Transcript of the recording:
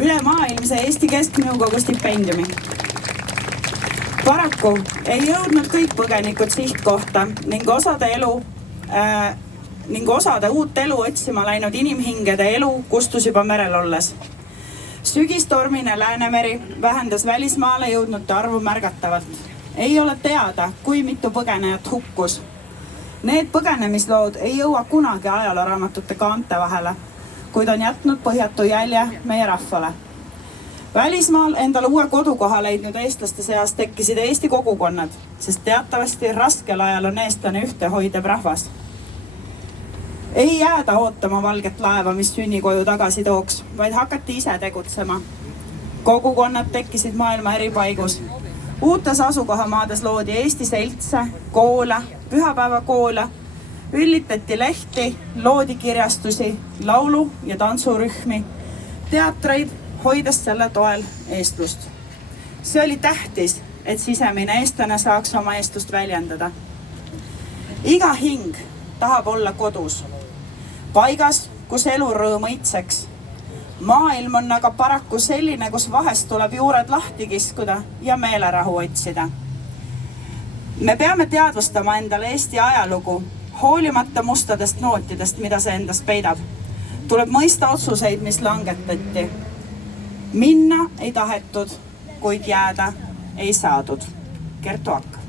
ülemaailmse Eesti Kesknõukogu stipendiumi. Paraku ei jõudnud kõik põgenikud sihtkohta ning osade uut elu otsima läinud inimhingede elu kustus juba merel olles. Sügistormine Läänemeri vähendas välismaale jõudnute arvu märgatavalt. Ei ole teada, kui mitu põgenejat hukkus. Need põgenemislood ei jõua kunagi ajalooraamatute kaante vahele, kuid on jätnud põhjatu jälje meie rahvale. Välismaal endale uue kodukoha leidnud eestlaste seas tekkisid Eesti kogukonnad, sest teatavasti raskel ajal on eestlane ühtehoidev rahvas. Ei jääda ootama valget laeva, mis sünnikoju tagasi tooks, vaid hakati ise tegutsema. Kogukonnad tekkisid maailma eri paigus. Uutes asukohamaades loodi Eesti seltse, koole, pühapäevakoole, üllitati lehti, loodi kirjastusi, laulu- ja tantsurühmi, teatreid, hoides selle toel eestlust. See oli tähtis, et sisemine eestlane saaks oma eestlust väljendada. Iga hing tahab olla kodus, paigas, kus elurõõm õitseks. Maailm on aga paraku selline, kus vahest tuleb juured lahti kiskuda ja meelerahu otsida. Me peame teadvustama endale Eesti ajalugu, hoolimata mustadest nootidest, mida see endast peidab. Tuleb mõista otsuseid, mis langetati. Minna ei tahetud, kuid jääda ei saadud. Kertu Akk.